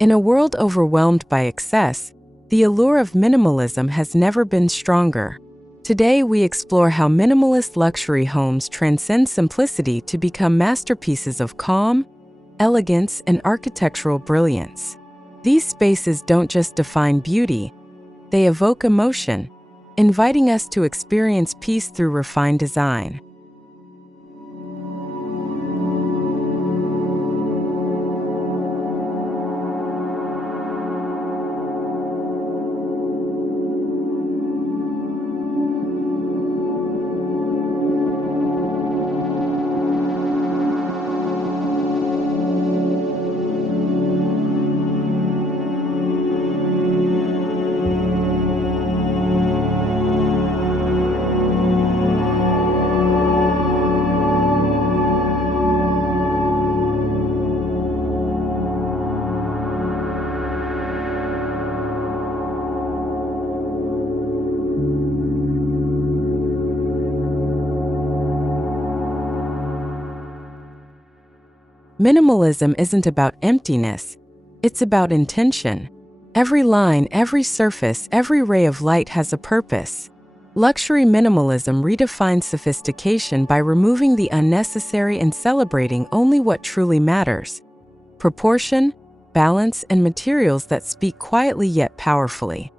In a world overwhelmed by excess, the allure of minimalism has never been stronger. Today, we explore how minimalist luxury homes transcend simplicity to become masterpieces of calm, elegance, and architectural brilliance. These spaces don't just define beauty, they evoke emotion, inviting us to experience peace through refined design. Minimalism isn't about emptiness, it's about intention. Every line, every surface, every ray of light has a purpose. Luxury minimalism redefines sophistication by removing the unnecessary and celebrating only what truly matters: proportion, balance, and materials that speak quietly yet powerfully.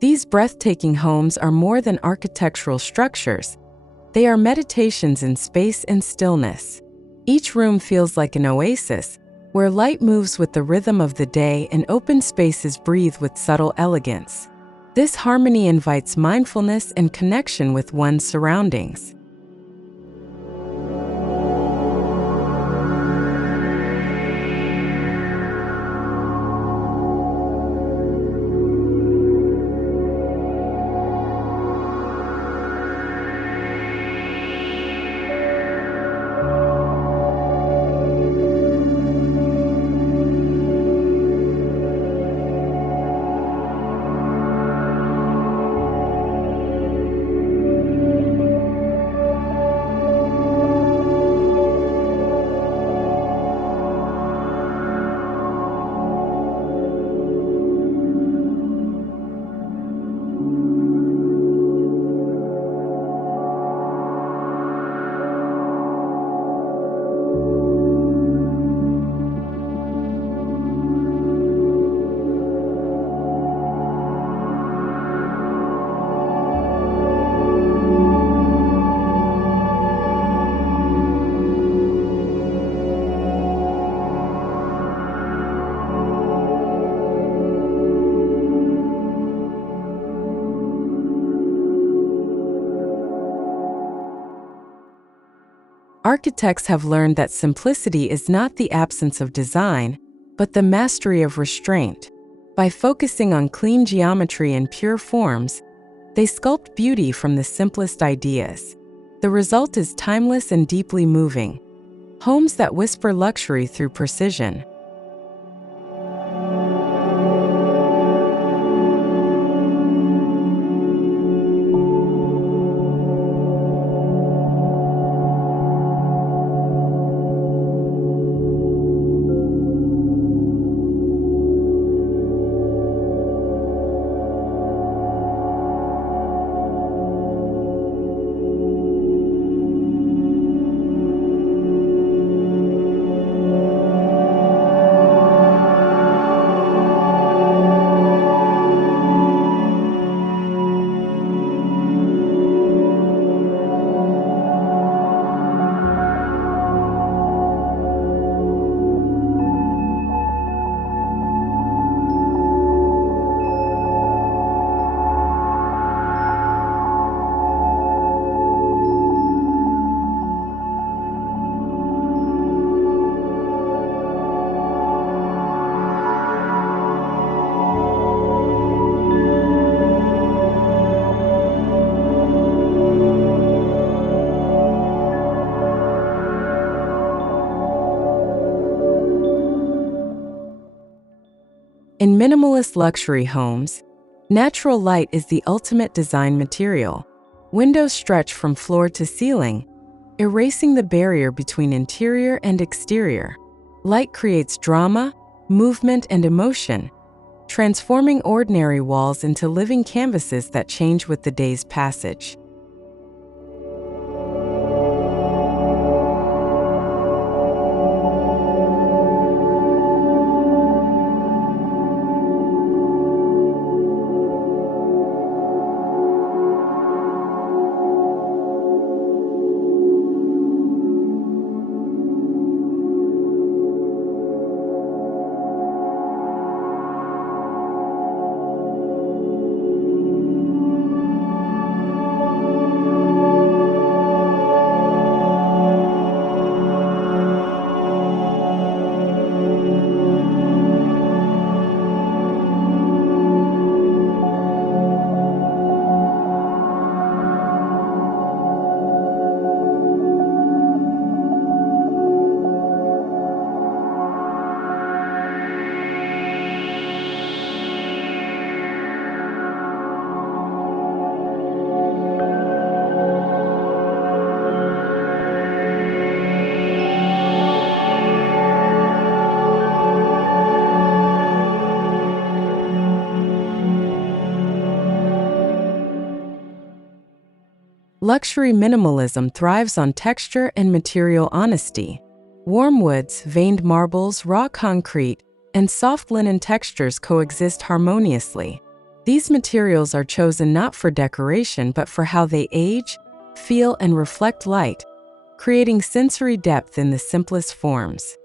These breathtaking homes are more than architectural structures. They are meditations in space and stillness. Each room feels like an oasis, where light moves with the rhythm of the day and open spaces breathe with subtle elegance. This harmony invites mindfulness and connection with one's surroundings. Architects have learned that simplicity is not the absence of design, but the mastery of restraint. By focusing on clean geometry and pure forms, they sculpt beauty from the simplest ideas. The result is timeless and deeply moving. Homes that whisper luxury through precision. In minimalist luxury homes, natural light is the ultimate design material. Windows stretch from floor to ceiling, erasing the barrier between interior and exterior. Light creates drama, movement, and emotion, transforming ordinary walls into living canvases that change with the day's passage. Luxury minimalism thrives on texture and material honesty. Warm woods, veined marbles, raw concrete, and soft linen textures coexist harmoniously. These materials are chosen not for decoration but for how they age, feel, and reflect light, creating sensory depth in the simplest forms.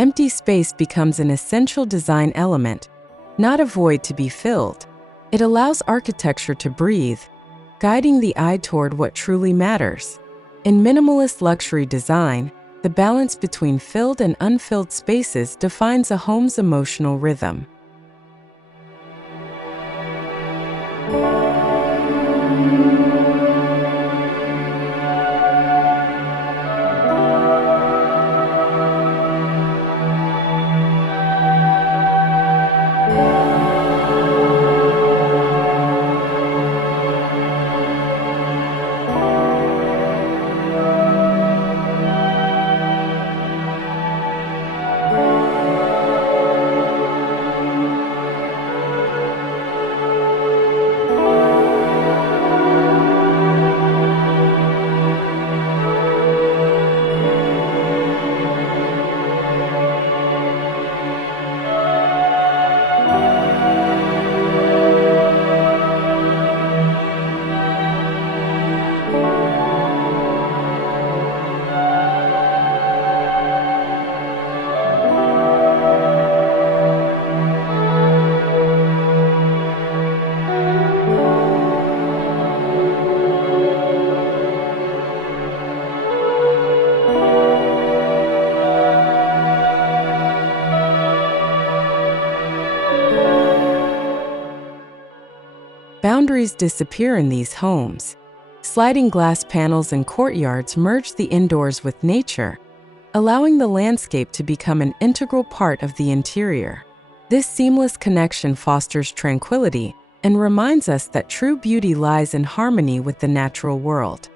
Empty space becomes an essential design element, not a void to be filled. It allows architecture to breathe, guiding the eye toward what truly matters. In minimalist luxury design, the balance between filled and unfilled spaces defines a home's emotional rhythm. Boundaries disappear in these homes. Sliding glass panels and courtyards merge the indoors with nature, allowing the landscape to become an integral part of the interior. This seamless connection fosters tranquility and reminds us that true beauty lies in harmony with the natural world.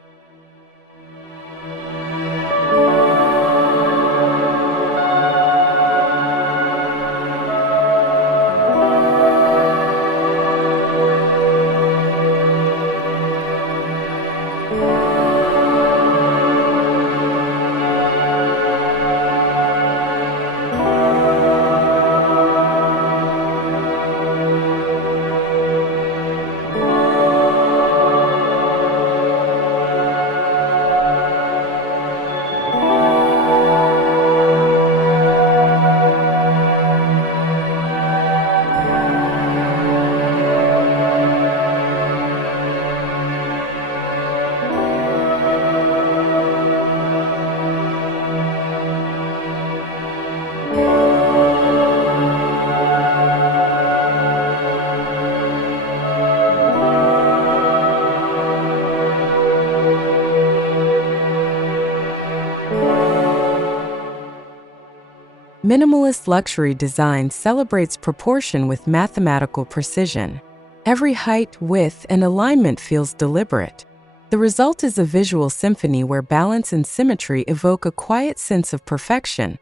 Minimalist luxury design celebrates proportion with mathematical precision. Every height, width, and alignment feels deliberate. The result is a visual symphony where balance and symmetry evoke a quiet sense of perfection,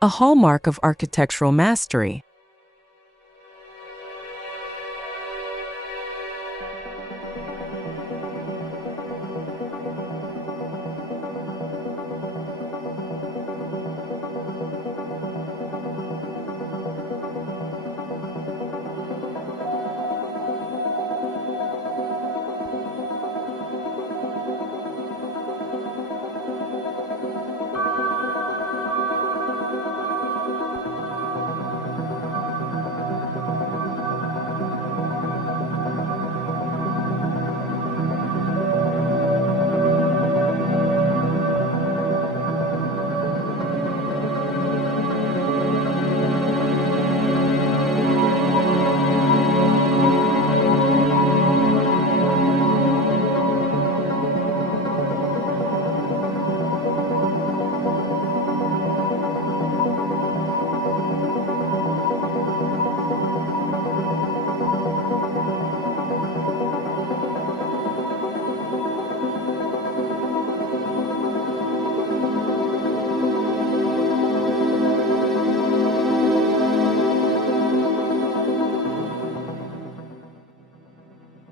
a hallmark of architectural mastery.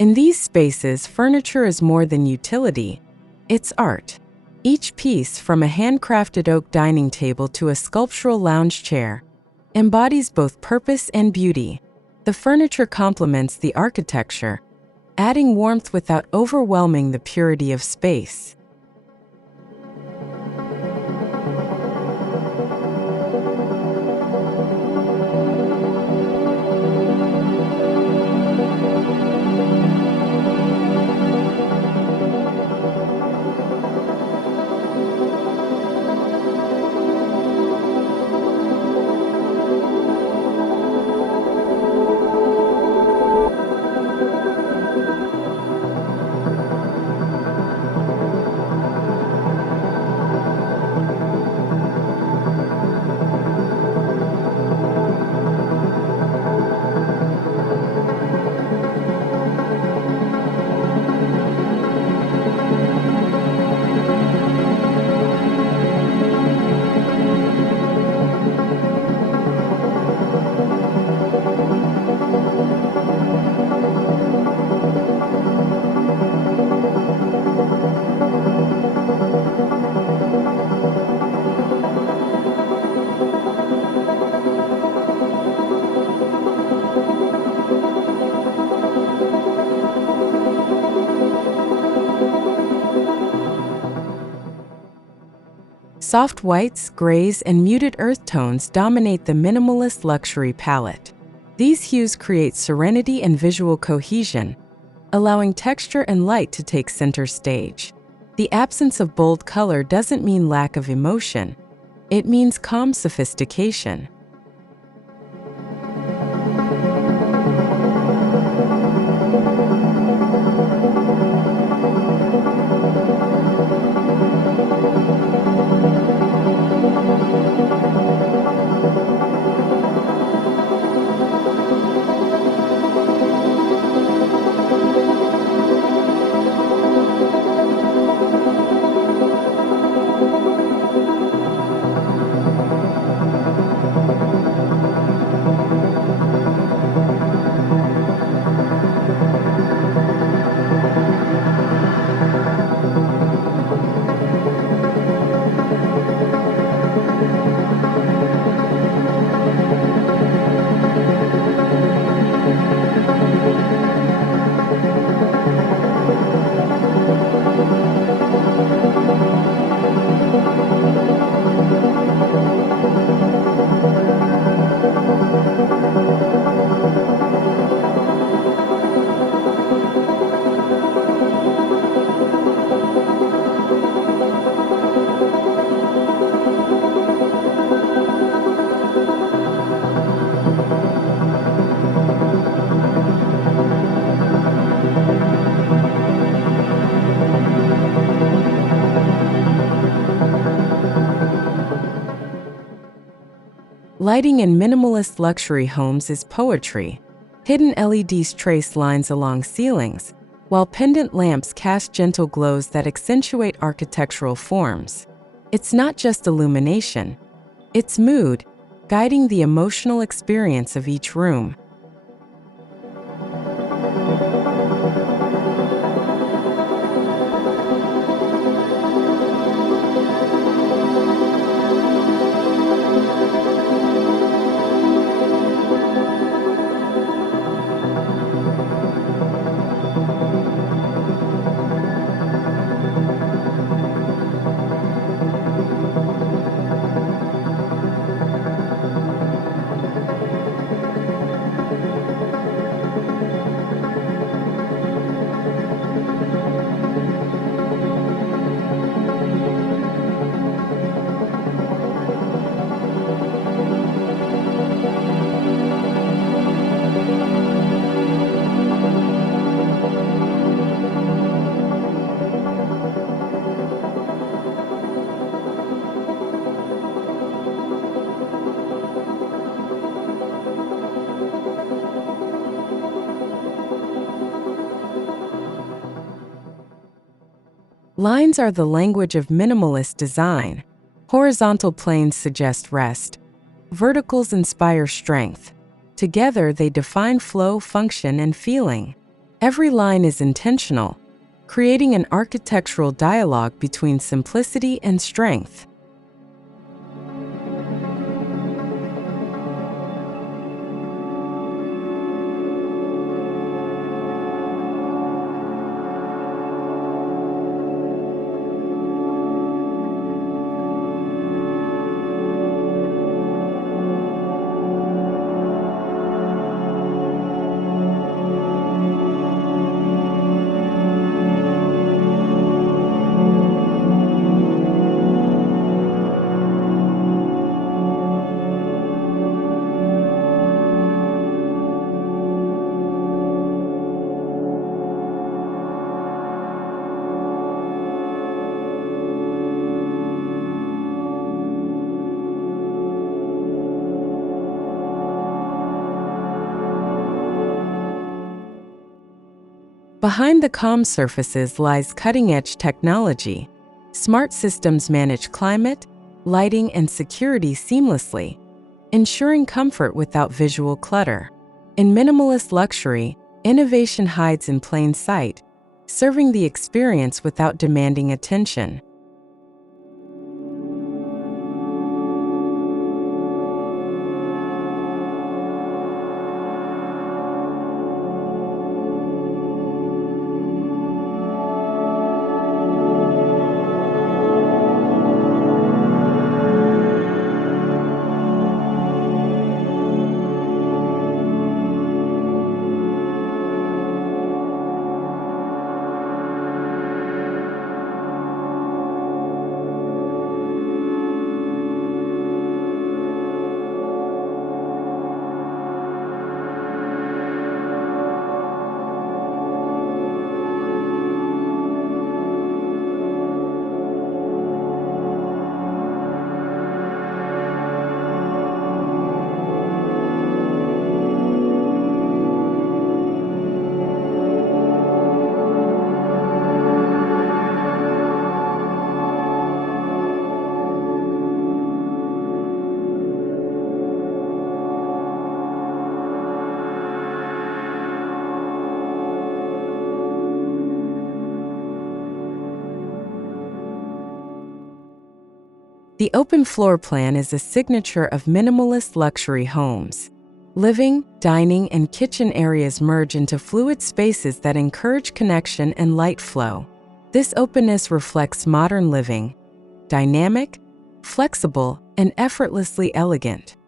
In these spaces, furniture is more than utility, it's art. Each piece, from a handcrafted oak dining table to a sculptural lounge chair, embodies both purpose and beauty. The furniture complements the architecture, adding warmth without overwhelming the purity of space. Soft whites, grays, and muted earth tones dominate the minimalist luxury palette. These hues create serenity and visual cohesion, allowing texture and light to take center stage. The absence of bold color doesn't mean lack of emotion. It means calm sophistication. Lighting in minimalist luxury homes is poetry. Hidden LEDs trace lines along ceilings, while pendant lamps cast gentle glows that accentuate architectural forms. It's not just illumination, it's mood, guiding the emotional experience of each room. Lines are the language of minimalist design. Horizontal planes suggest rest. Verticals inspire strength. Together, they define flow, function, and feeling. Every line is intentional, creating an architectural dialogue between simplicity and strength. Behind the calm surfaces lies cutting-edge technology. Smart systems manage climate, lighting, and security seamlessly, ensuring comfort without visual clutter. In minimalist luxury, innovation hides in plain sight, serving the experience without demanding attention. The open floor plan is a signature of minimalist luxury homes. Living, dining, and kitchen areas merge into fluid spaces that encourage connection and light flow. This openness reflects modern living, dynamic, flexible, and effortlessly elegant.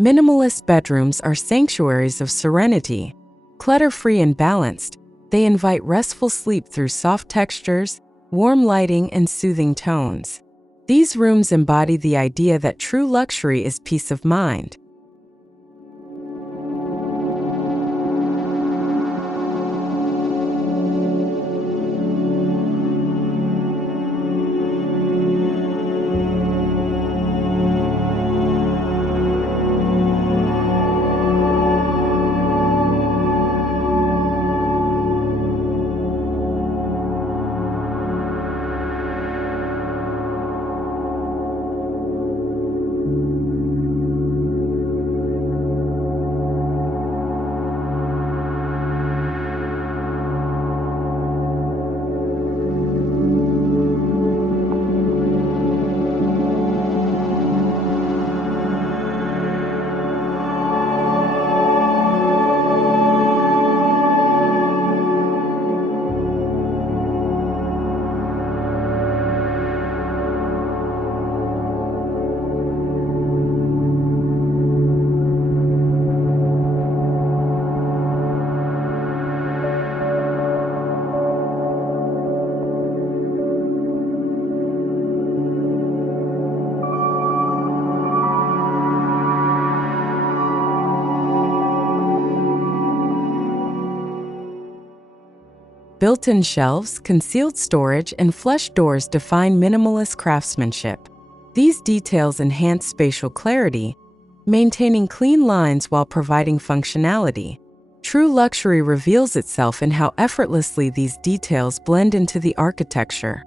Minimalist bedrooms are sanctuaries of serenity. Clutter-free and balanced, they invite restful sleep through soft textures, warm lighting, and soothing tones. These rooms embody the idea that true luxury is peace of mind. Built-in shelves, concealed storage, and flush doors define minimalist craftsmanship. These details enhance spatial clarity, maintaining clean lines while providing functionality. True luxury reveals itself in how effortlessly these details blend into the architecture.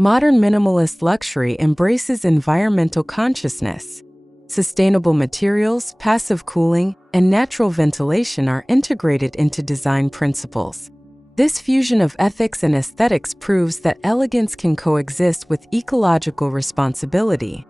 Modern minimalist luxury embraces environmental consciousness. Sustainable materials, passive cooling, and natural ventilation are integrated into design principles. This fusion of ethics and aesthetics proves that elegance can coexist with ecological responsibility.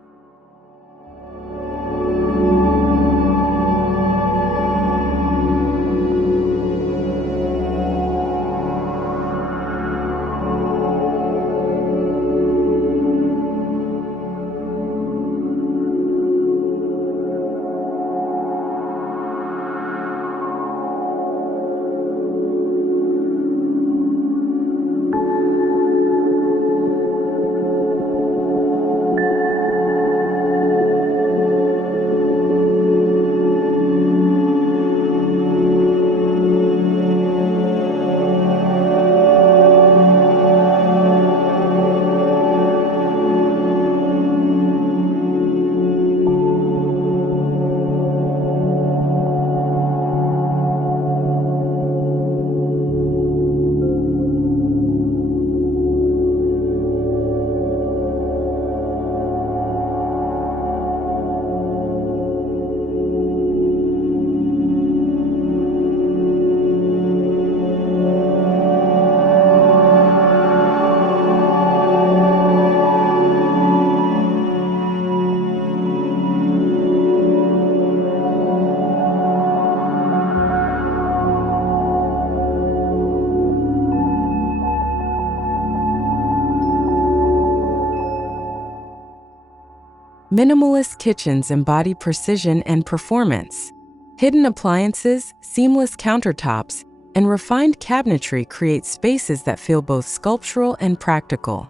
Minimalist kitchens embody precision and performance. Hidden appliances, seamless countertops, and refined cabinetry create spaces that feel both sculptural and practical.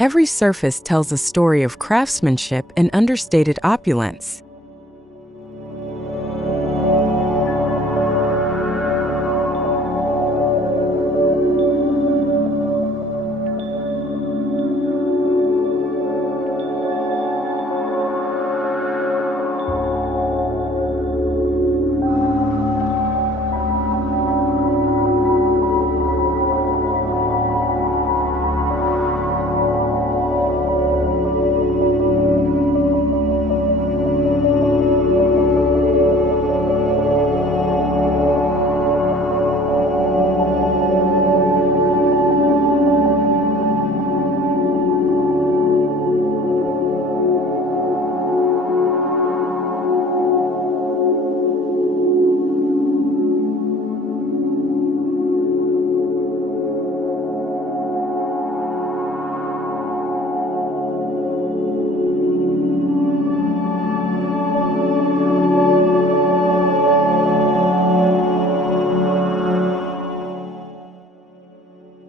Every surface tells a story of craftsmanship and understated opulence.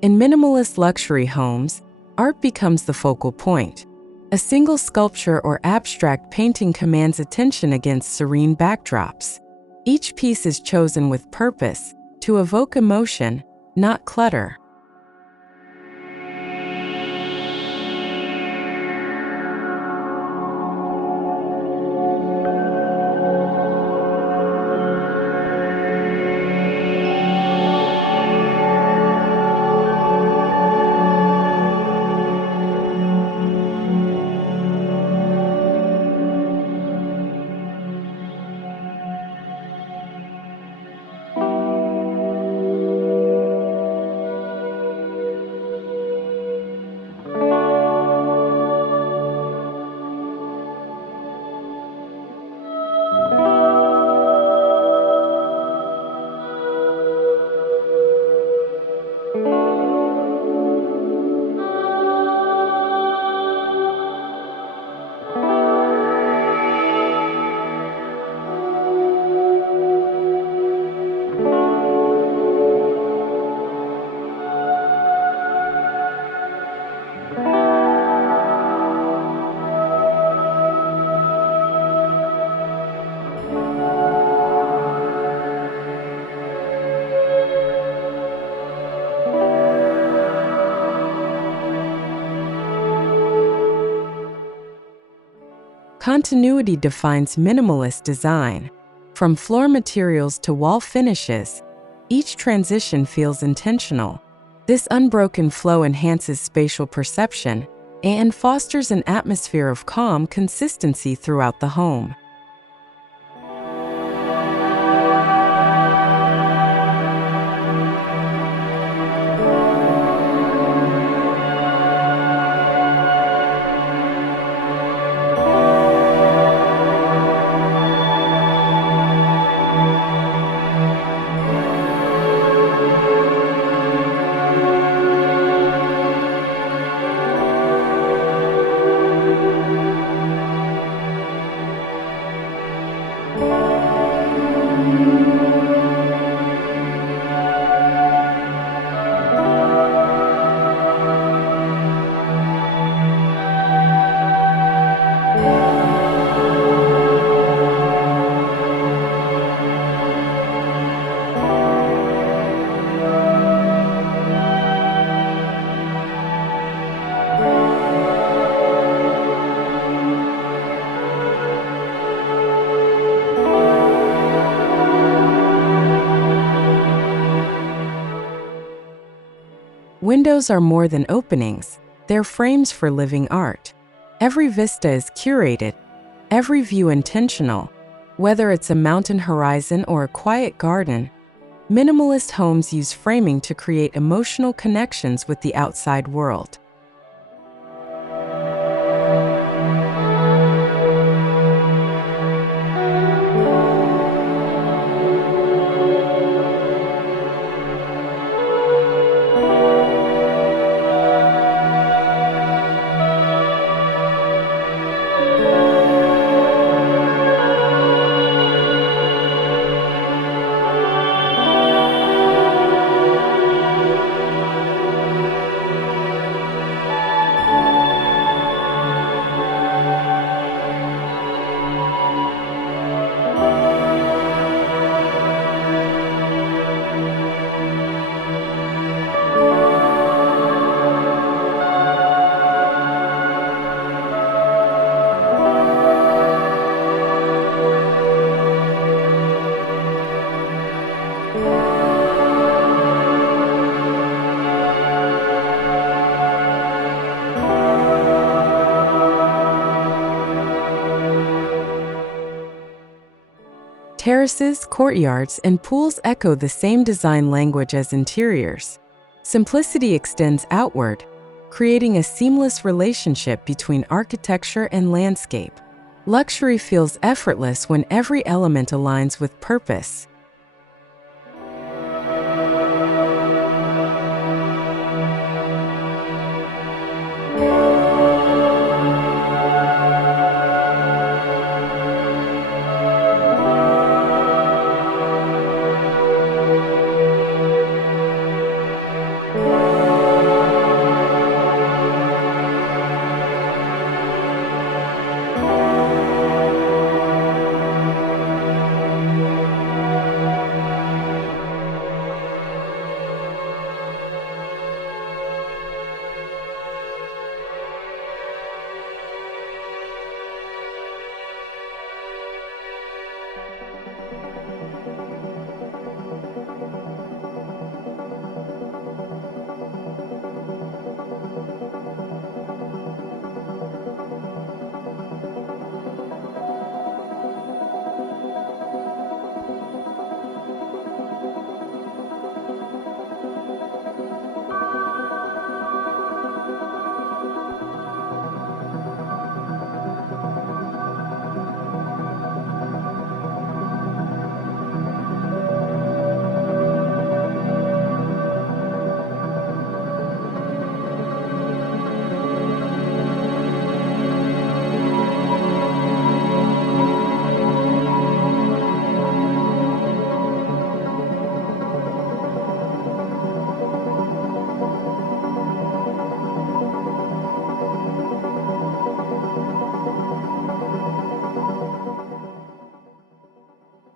In minimalist luxury homes, art becomes the focal point. A single sculpture or abstract painting commands attention against serene backdrops. Each piece is chosen with purpose, to evoke emotion, not clutter. Continuity defines minimalist design. From floor materials to wall finishes, each transition feels intentional. This unbroken flow enhances spatial perception and fosters an atmosphere of calm consistency throughout the home. Windows are more than openings, they're frames for living art. Every vista is curated, every view intentional. Whether it's a mountain horizon or a quiet garden, minimalist homes use framing to create emotional connections with the outside world. Terraces, courtyards, and pools echo the same design language as interiors. Simplicity extends outward, creating a seamless relationship between architecture and landscape. Luxury feels effortless when every element aligns with purpose.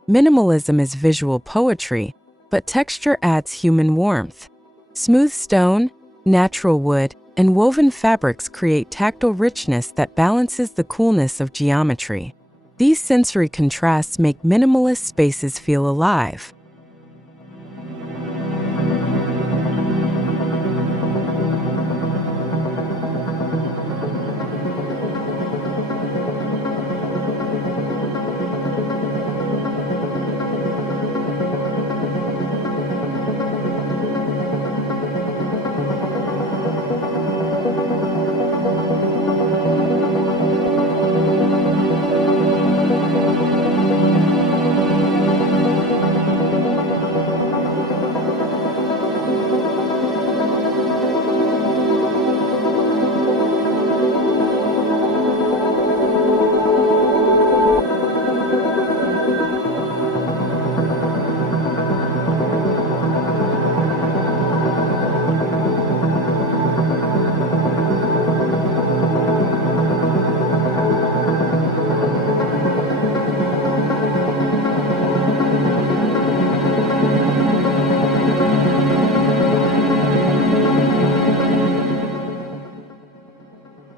Minimalism is visual poetry, but texture adds human warmth. Smooth stone, natural wood, and woven fabrics create tactile richness that balances the coolness of geometry. These sensory contrasts make minimalist spaces feel alive.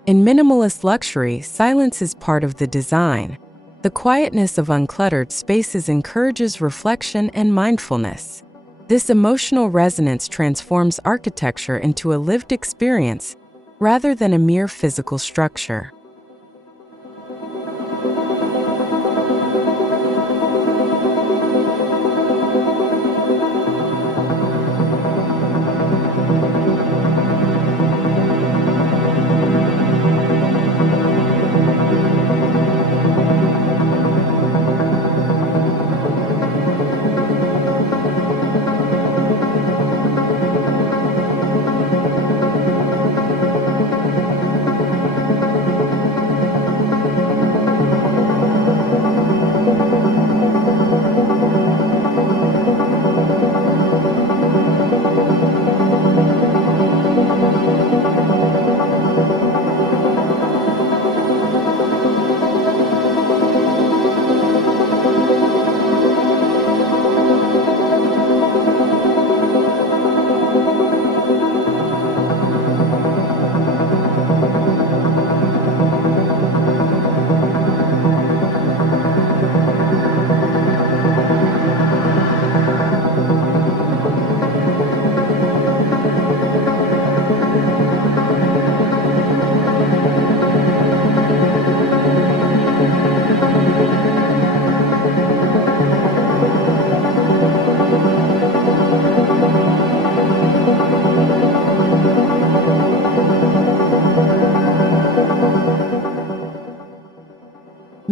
In minimalist luxury, silence is part of the design. The quietness of uncluttered spaces encourages reflection and mindfulness. This emotional resonance transforms architecture into a lived experience rather than a mere physical structure.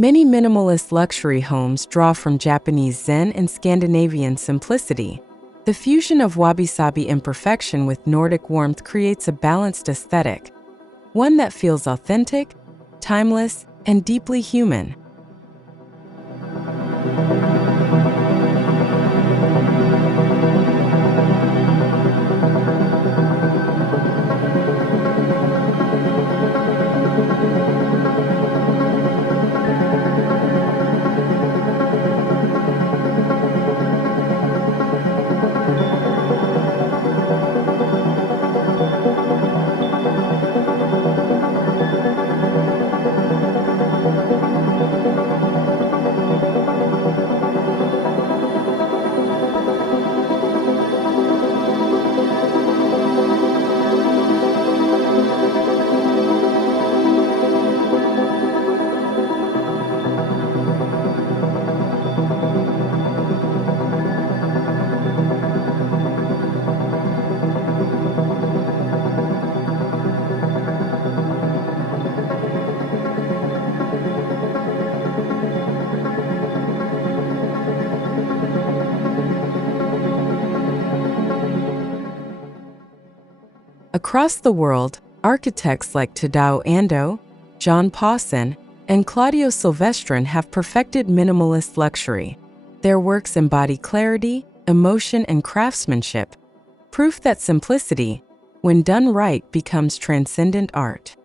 Many minimalist luxury homes draw from Japanese Zen and Scandinavian simplicity. The fusion of wabi-sabi imperfection with Nordic warmth creates a balanced aesthetic, one that feels authentic, timeless, and deeply human. Across the world, architects like Tadao Ando, John Pawson, and Claudio Silvestrin have perfected minimalist luxury. Their works embody clarity, emotion, and craftsmanship, proof that simplicity, when done right, becomes transcendent art.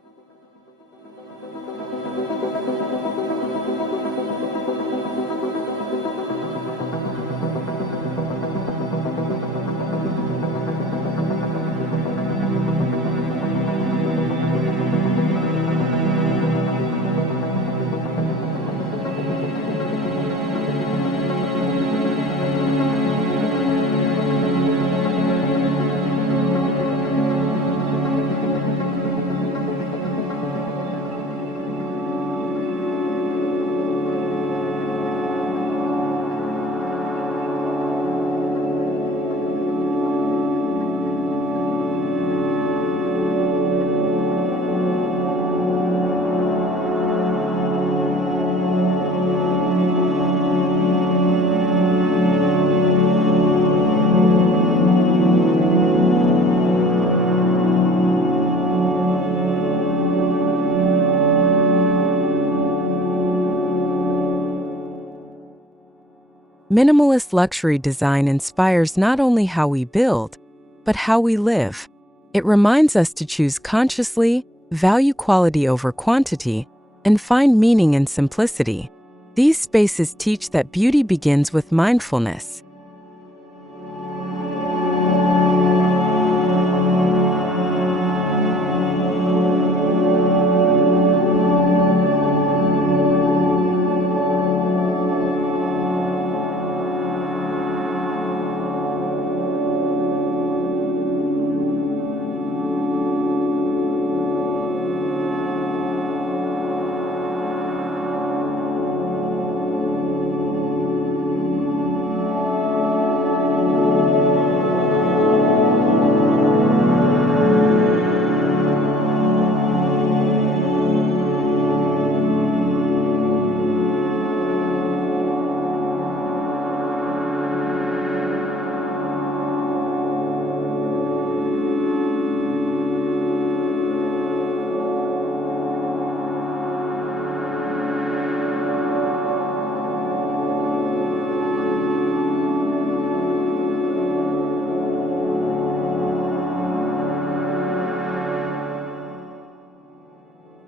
Minimalist luxury design inspires not only how we build, but how we live. It reminds us to choose consciously, value quality over quantity, and find meaning in simplicity. These spaces teach that beauty begins with mindfulness.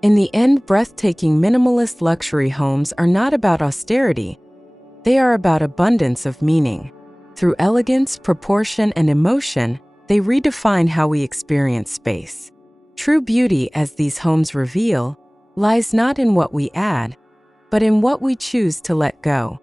In the end, breathtaking minimalist luxury homes are not about austerity. They are about abundance of meaning. Through elegance, proportion, and emotion, they redefine how we experience space. True beauty, as these homes reveal, lies not in what we add, but in what we choose to let go.